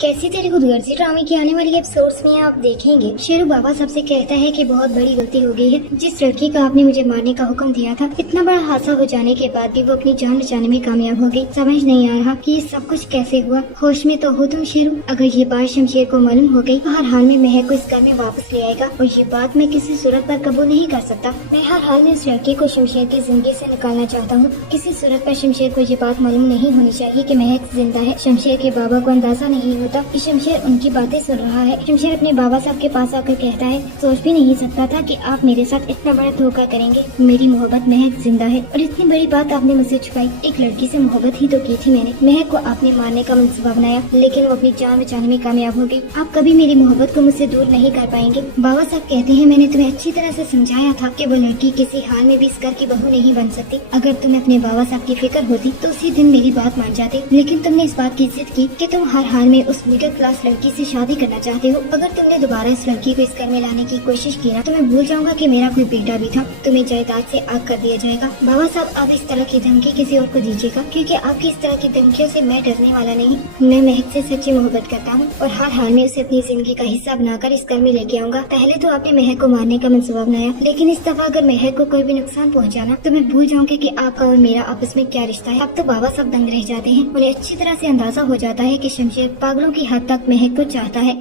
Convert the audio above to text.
कैसी तेरी खुदगर्जी ड्रामे की आने वाली एपिसोड्स में आप देखेंगे। शेरू बाबा सबसे कहता है कि बहुत बड़ी गलती हो गई है। जिस लड़की को आपने मुझे मारने का हुक्म दिया था, इतना बड़ा हादसा हो जाने के बाद भी वो अपनी जान बचाने में कामयाब हो गई। समझ नहीं आ रहा कि ये सब कुछ कैसे हुआ। होश में तो हो तुम शेरू। अगर ये बात शमशेर को मालूम हो गई तो हर हाल में महक को इस घर में वापस ले आएगा और ये बात मैं किसी सूरत पर कबूल नहीं कर सकता। मैं हर हाल में उस लड़की को शमशेर की जिंदगी से निकालना चाहता हूँ। किसी सूरत पर शमशेर को ये बात मालूम नहीं होनी चाहिए कि महक जिंदा है। शमशेर के बाबा को अंदाजा नहीं होता कि शमशेर उनकी बातें सुन रहा है। शमशेर अपने बाबा साहब के पास आकर कहता है, सोच भी नहीं सकता था कि आप मेरे साथ इतना बड़ा धोखा करेंगे। मेरी मोहब्बत महक जिंदा है और इतनी बड़ी बात आपने मुझसे छुपाई। एक लड़की से मोहब्बत ही तो की थी मैंने। महक को आपने मारने का मंसूबा बनाया, लेकिन वो अपनी जान बचाने में कामयाब हो गई। आप कभी मेरी मोहब्बत को मुझसे दूर नहीं कर पाएंगे। बाबा साहब कहते हैं, मैंने तुम्हें अच्छी तरह से समझाया था कि वो लड़की किसी हाल में भी इस घर की बहू नहीं बन सकती। अगर तुम्हें अपने बाबा साहब की फिक्र होती तो उसी दिन मेरी बात मान जाते, लेकिन तुमने इस बात की जिद की कि तुम हर हाल में उस मिडिल क्लास लड़की से शादी करना चाहते हो। अगर तुमने दोबारा इस लड़की को इस घर में लाने की कोशिश की ना, तो मैं भूल जाऊंगा कि मेरा कोई बेटा भी था। तुम्हें जायदाद से आग कर दिया जाएगा। बाबा साहब, आप इस तरह की धमकी किसी और को दीजिएगा, क्योंकि आपकी इस तरह की धमकियों से मैं डरने वाला नहीं। मैं महक से सच्ची मोहब्बत करता हूँ और हर हाल में उसे अपनी जिंदगी का हिस्सा बनाकर इस घर में लेके आऊंगा। पहले तो आपने महक को मारने का मंसूबा बनाया, लेकिन इस दफा अगर महक को कोई भी नुकसान पहुँचाना तो मैं भूल जाऊंगी कि आपका और मेरा आपस में क्या रिश्ता है। अब तो बाबा साहब दंग रह जाते हैं। उन्हें अच्छी तरह से अंदाजा हो जाता है कि शमशेर पागलों की हद तक महक को चाहता है।